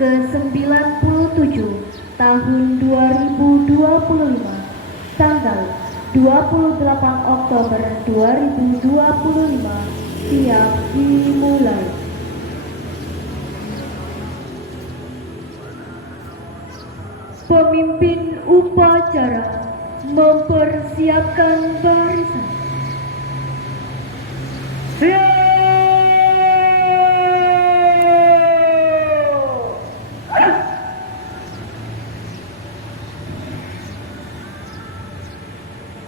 ke-97 tahun 2025, tanggal 28 Oktober 2025, siap dimulai. Pemimpin upacara mempersiapkan barisan. Siap!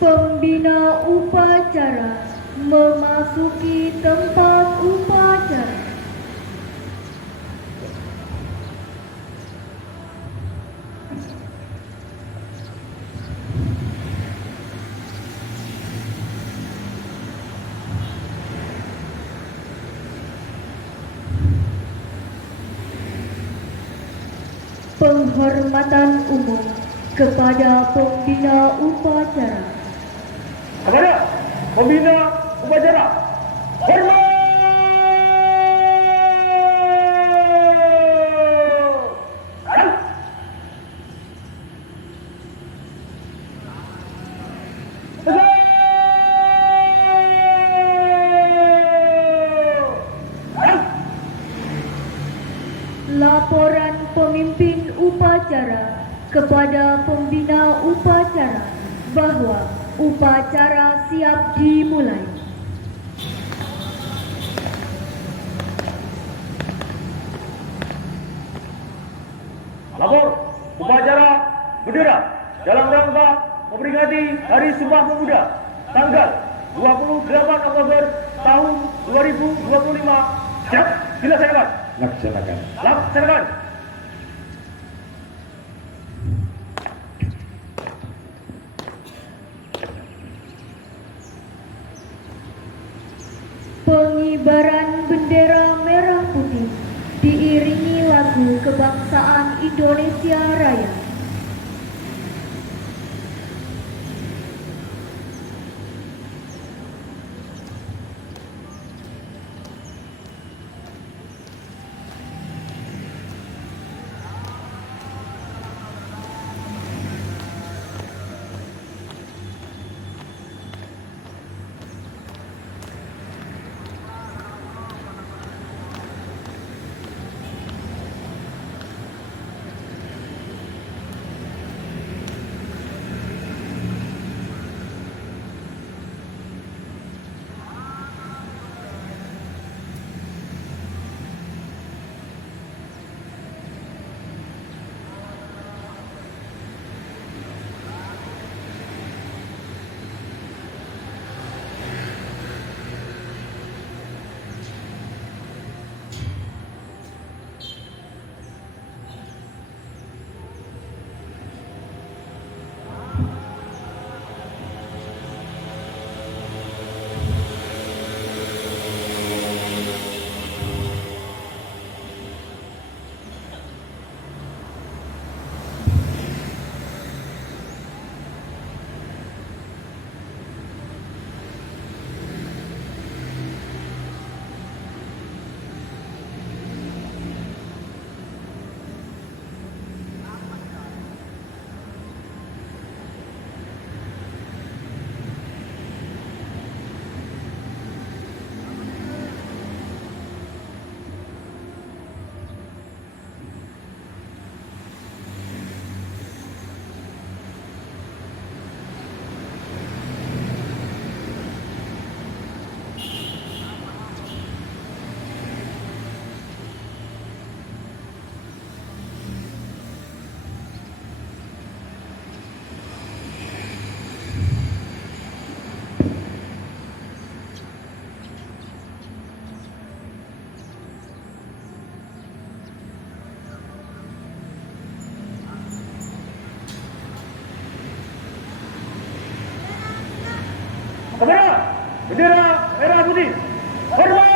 Pembina upacara memasuki tempat upacara. Penghormatan umum kepada pembina upacara. Kepada pembina upacara, hormat! Laporan pemimpin upacara kepada pembina upacara bahwa upacara siap dimulai. Lapor upacara bendera dalam rangka memperingati Hari Sumpah Pemuda tanggal 28 Oktober tahun 2025. Siap, dilaksanakan. Laksanakan. Pengibaran bendera merah putih diiringi lagu kebangsaan Indonesia Raya. Kepada bendera merah putih, hormat!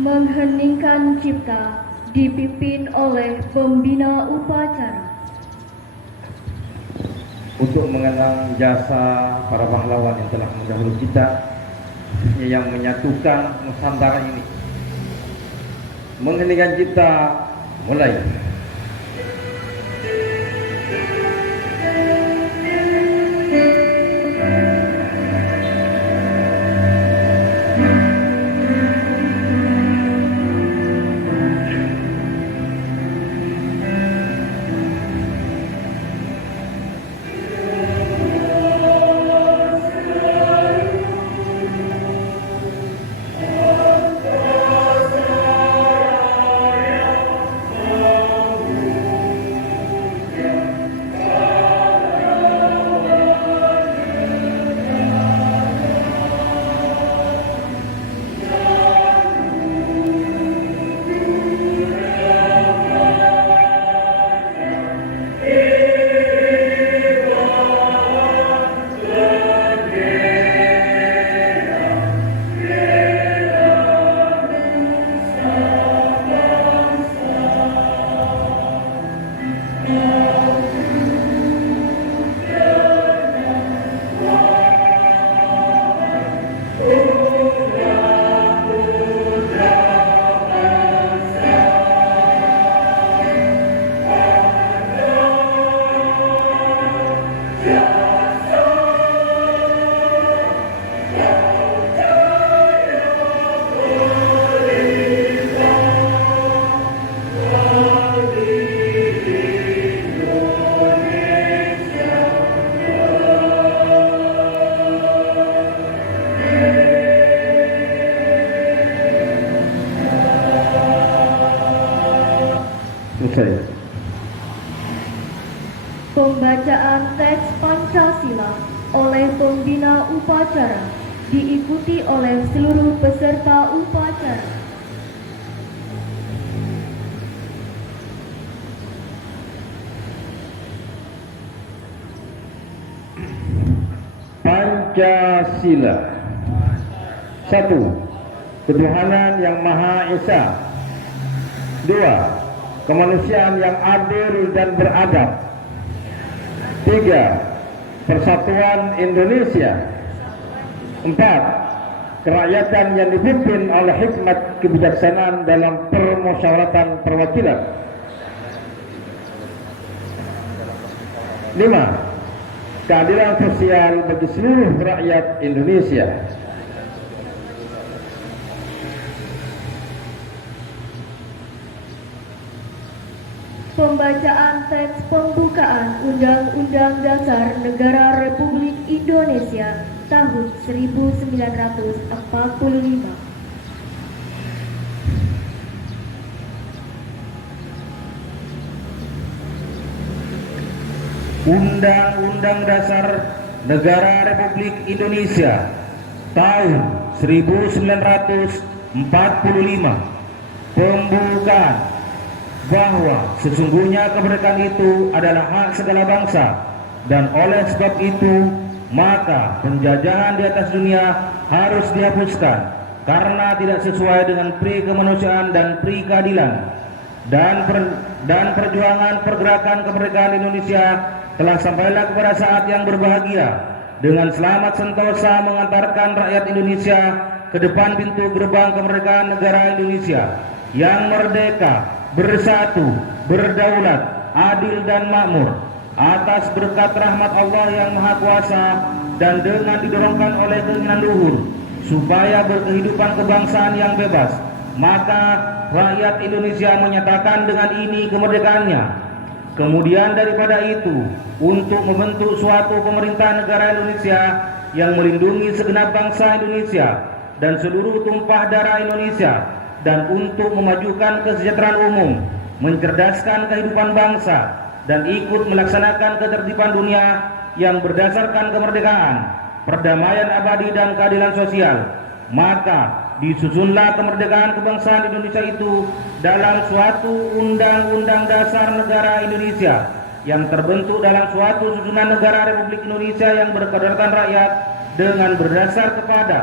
Mengheningkan cipta dipimpin oleh pembina upacara. Untuk mengenang jasa para pahlawan yang telah mendahului kita, yang menyatukan Nusantara ini. Mengheningkan cipta mulai. Selesai. Pembacaan teks Pancasila oleh pembina upacara diikuti oleh seluruh peserta upacara. Pancasila. 1. Ketuhanan yang Maha Esa. 2. Kemanusiaan yang adil dan beradab. 3. Persatuan Indonesia. 4. Kerakyatan yang dipimpin oleh hikmat kebijaksanaan dalam permusyawaratan perwakilan. 5. Keadilan sosial bagi seluruh rakyat Indonesia. Pembacaan teks pembukaan Undang-Undang Dasar Negara Republik Indonesia tahun 1945. Undang-Undang Dasar Negara Republik Indonesia tahun 1945. Pembukaan bahwa sesungguhnya kemerdekaan itu adalah hak segala bangsa, dan oleh sebab itu maka penjajahan di atas dunia harus dihapuskan karena tidak sesuai dengan pri kemanusiaan dan pri keadilan, dan perjuangan pergerakan kemerdekaan Indonesia telah sampailah kepada saat yang berbahagia dengan selamat sentosa mengantarkan rakyat Indonesia ke depan pintu gerbang kemerdekaan negara Indonesia yang merdeka, bersatu, berdaulat, adil dan makmur atas berkat rahmat Allah yang Maha Kuasa dan dengan didorongkan oleh keinginan luhur supaya berkehidupan kebangsaan yang bebas, maka rakyat Indonesia menyatakan dengan ini kemerdekaannya. Kemudian daripada itu, untuk membentuk suatu pemerintah negara Indonesia yang melindungi segenap bangsa Indonesia dan seluruh tumpah darah Indonesia, dan untuk memajukan kesejahteraan umum, mencerdaskan kehidupan bangsa, dan ikut melaksanakan ketertiban dunia yang berdasarkan kemerdekaan, perdamaian abadi dan keadilan sosial, maka disusunlah kemerdekaan kebangsaan Indonesia itu dalam suatu Undang-Undang Dasar Negara Indonesia yang terbentuk dalam suatu susunan negara Republik Indonesia yang berkedaulatan rakyat dengan berdasar kepada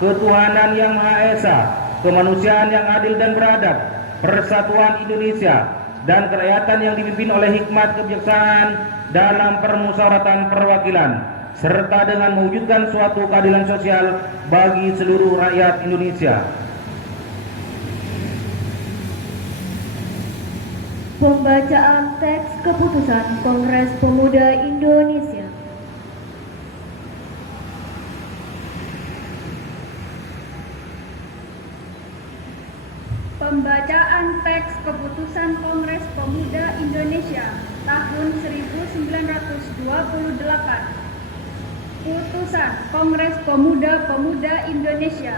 ketuhanan yang Maha Esa, kemanusiaan yang adil dan beradab, persatuan Indonesia, dan kerakyatan yang dipimpin oleh hikmat kebijaksanaan dalam permusyawaratan perwakilan, serta dengan mewujudkan suatu keadilan sosial bagi seluruh rakyat Indonesia. Pembacaan teks keputusan Kongres Pemuda Indonesia. Pembacaan teks keputusan Kongres Pemuda Indonesia tahun 1928. Putusan Kongres Pemuda Indonesia.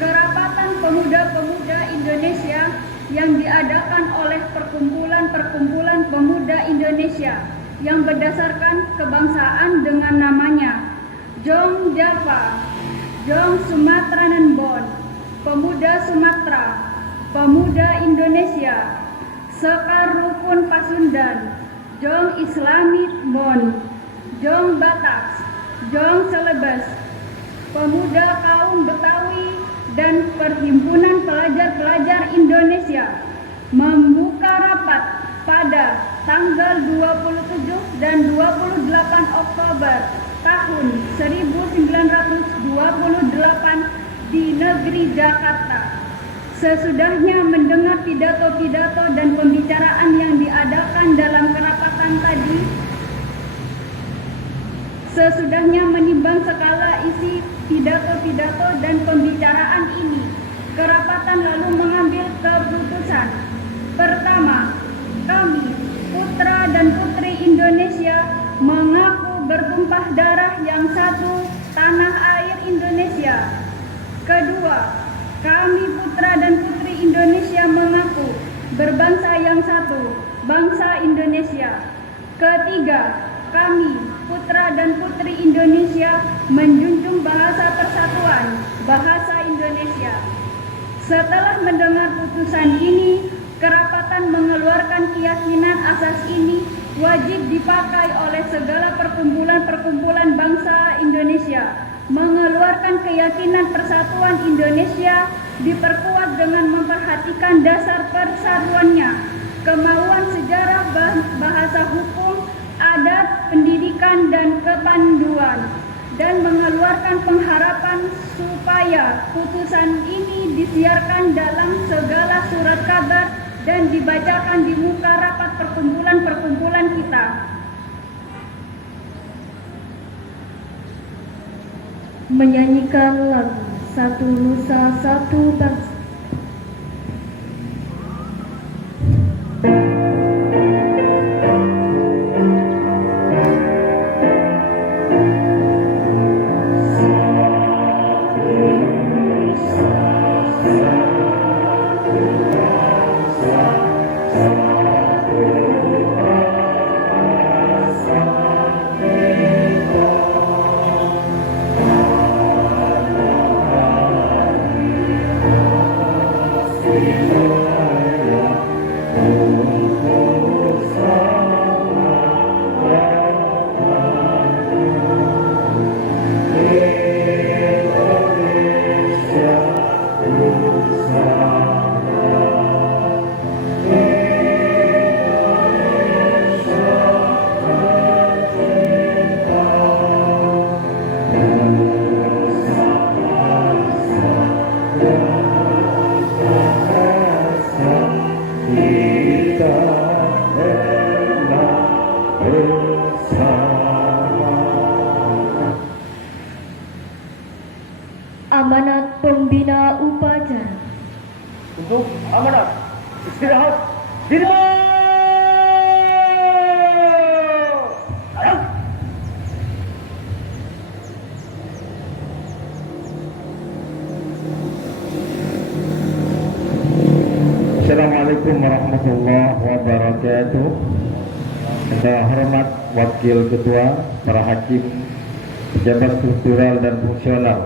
Kerapatan pemuda-pemuda Indonesia yang diadakan oleh perkumpulan-perkumpulan pemuda Indonesia yang berdasarkan kebangsaan dengan namanya Jong Java, Jong Sumatranan Bon, Pemuda Sumatera, Pemuda Indonesia, Sekar Rukun Pasundan, Jong Islamit Bon, Jong Batak, Jong Celebes, Pemuda Kaum Betawi, dan Perhimpunan Pelajar-Pelajar Indonesia membuka rapat pada tanggal 27 dan 28 Oktober tahun 1928 di negeri Jakarta. Sesudahnya mendengar pidato-pidato dan pembicaraan yang diadakan dalam kerapatan tadi, sesudahnya menimbang segala isi pidato-pidato dan pembicaraan ini, kerapatan lalu mengambil keputusan. Pertama, kami, putra dan putri Indonesia, mengaku bertumpah darah yang satu, tanah air Indonesia. Kedua, kami, putra dan putri Indonesia, mengaku berbangsa yang satu, bangsa Indonesia. Ketiga, kami, putra dan putri Indonesia, menjunjung bahasa persatuan, bahasa Indonesia. Setelah mendengar putusan ini, kerapatan mengeluarkan keyakinan asas ini wajib dipakai oleh segala perkumpulan-perkumpulan bangsa Indonesia. Mengeluarkan keyakinan persatuan Indonesia diperkuat dengan memperhatikan dasar persatuannya, kemauan sejarah, bahasa hukum, adat, pendidikan, dan kepanduan, dan mengeluarkan pengharapan supaya putusan ini disiarkan dalam segala surat kabar dan dibacakan di muka rapat perkumpulan-perkumpulan kita. Menyanyikan lagu Satu Nusa Satu Bangsa. Amanat Pembina Upacara. Untuk amanat istirahat tidak. Assalamualaikum warahmatullahi wabarakatuh. Saya hormat Wakil Ketua, para hakim, pejabat struktural dan fungsional,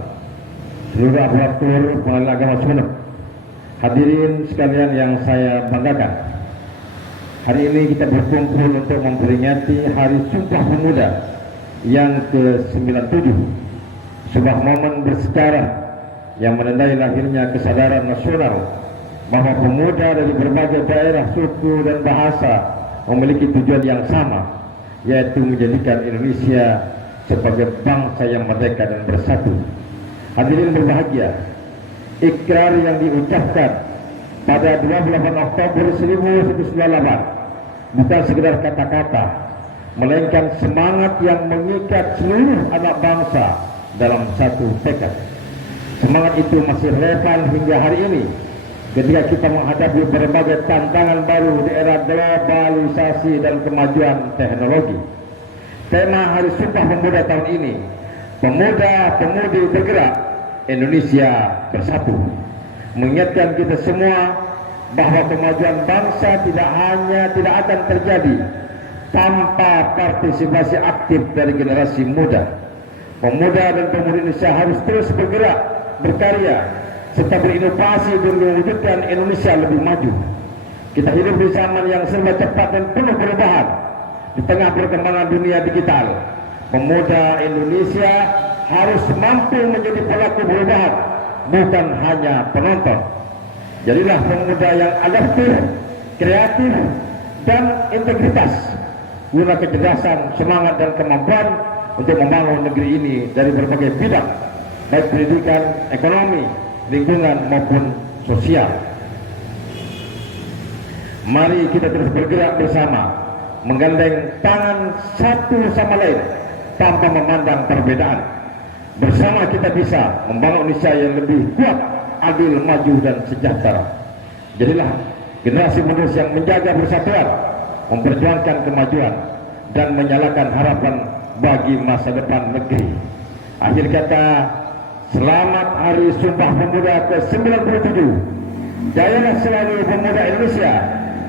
seluruh aparatur pengadilan agama Sumeneb, hadirin sekalian yang saya banggakan. Hari ini kita berkumpul untuk memperingati Hari Sumpah Pemuda yang ke-97, sebuah momen bersejarah yang menandai lahirnya kesadaran nasional bahwa pemuda dari berbagai daerah, suku dan bahasa memiliki tujuan yang sama, yaitu menjadikan Indonesia sebagai bangsa yang merdeka dan bersatu. Hadirin berbahagia, ikrar yang diucapkan pada 28 Oktober 1998 bukan sekedar kata-kata, melainkan semangat yang mengikat seluruh anak bangsa dalam satu tekad. Semangat itu masih relevan hingga hari ini ketika kita menghadapi berbagai tantangan baru di era globalisasi dan kemajuan teknologi. Tema Hari Sumpah Pemuda tahun ini, Pemuda-Pemudi Bergerak, Indonesia Bersatu, mengingatkan kita semua bahwa kemajuan bangsa tidak akan terjadi tanpa partisipasi aktif dari generasi muda. Pemuda dan pemudi Indonesia harus terus bergerak, berkarya, serta berinovasi demi mewujudkan Indonesia lebih maju. Kita hidup di zaman yang serba cepat dan penuh perubahan di tengah perkembangan dunia digital. Pemuda Indonesia harus mampu menjadi pelaku perubahan, bukan hanya penonton. Jadilah pemuda yang adaptif, kreatif, dan integritas, guna kecerdasan, semangat, dan kemampuan untuk membangun negeri ini dari berbagai bidang, baik pendidikan, ekonomi, lingkungan maupun sosial. Mari kita terus bergerak bersama, menggandeng tangan satu sama lain tanpa memandang perbedaan. Bersama kita bisa membangun Indonesia yang lebih kuat, adil, maju, dan sejahtera. Jadilah generasi penerus yang menjaga persatuan, memperjuangkan kemajuan, dan menyalakan harapan bagi masa depan negeri. Akhir kata, selamat Hari Sumpah Pemuda ke-97. Jayalah selalu pemuda Indonesia,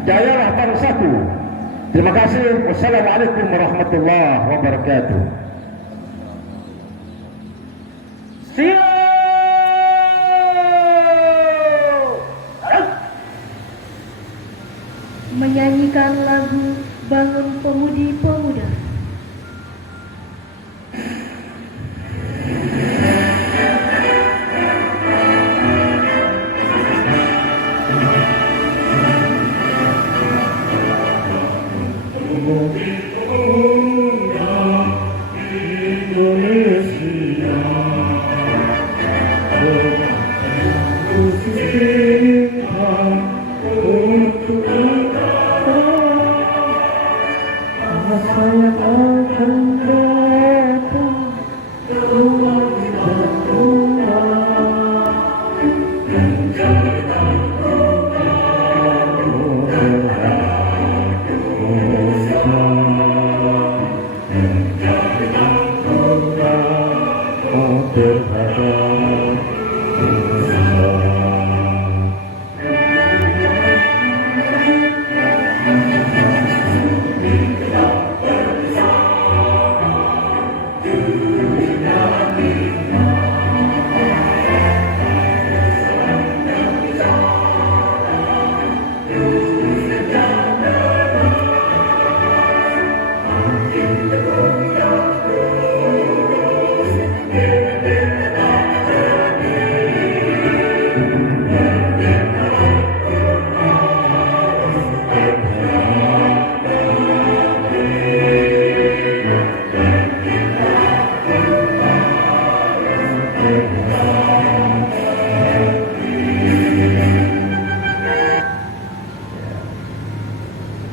jayalah bangsaku. Terima kasih. Wassalamualaikum warahmatullahi wabarakatuh. Menyanyikan lagu Bangun Pemudi Pemuda.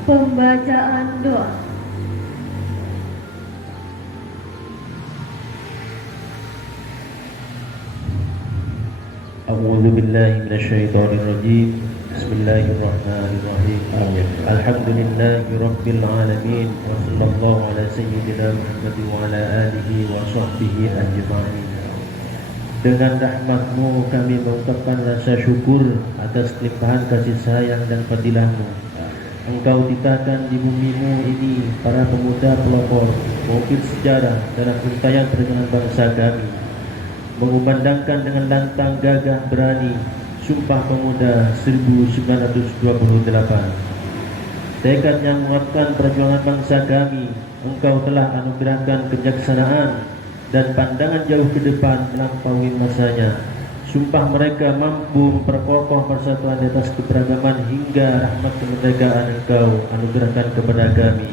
Pembacaan doa. A'udzu billahi minasyaitonir rajim. Bismillahirrahmanirrahim. Alhamdulillahi rabbil alamin wa sallallahu ala sayyidina Muhammad wa ala alihi wa sahbihi ajma'in. Dengan rahmat-Mu kami mengucapkan rasa syukur atas limpahan kasih sayang dan fadilah-Mu. Engkau titahkan di bumi-Mu ini para pemuda pelopor mengukir sejarah dalam untayan perjalanan bangsa kami, mengumandangkan dengan lantang gagah berani Sumpah Pemuda 1928. Tekad yang menguatkan perjuangan bangsa kami, Engkau telah anugerahkan kejaksanaan dan pandangan jauh ke depan melampaui masanya. Sumpah mereka mampu memperkokoh persatuan di atas keberagaman hingga rahmat kemerdekaan Engkau anugerahkan kepada kami.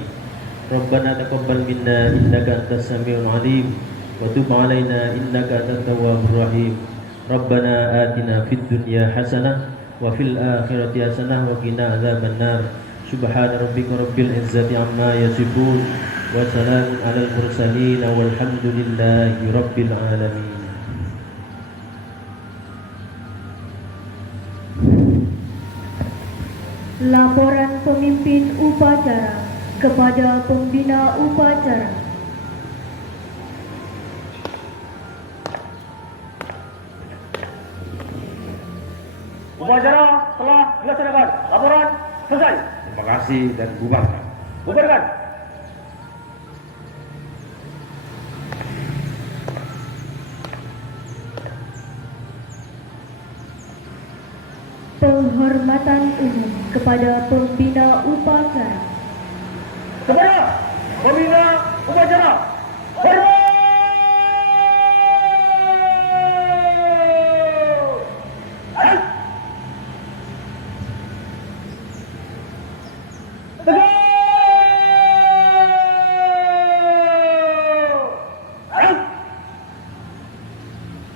Rabbana taqabbal minna innaka antas samiul alim wa tub alaina innaka antat tawwabur rahim. Rabbana atina fid dunya hasanah wa fil akhirati hasanah wa qina adzabannar. Subhana rabbika rabbil izzati amma yasifun wa salamun alal mursalin walhamdulillahi rabbil alamin. Laporan pemimpin upacara kepada pembina upacara. Upacara telah dilaksanakan. Laporan selesai. Terima kasih dan bubarkan. Bubarkan. Penghormatan umum kepada pembina upacara. Kepada pembina upacara. Hormat.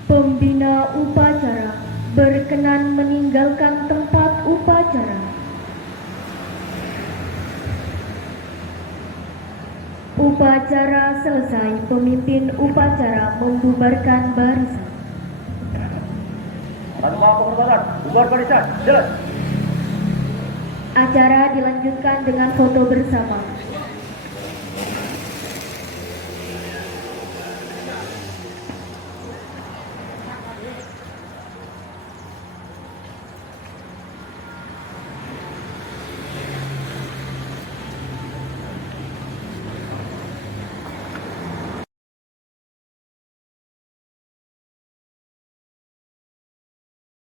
Pembina upacara berkenan meninggalkan tempat upacara. Upacara selesai, pemimpin upacara membubarkan barisan. Tanpa penghormatan, bubar barisan. Jalan. Acara dilanjutkan dengan foto bersama.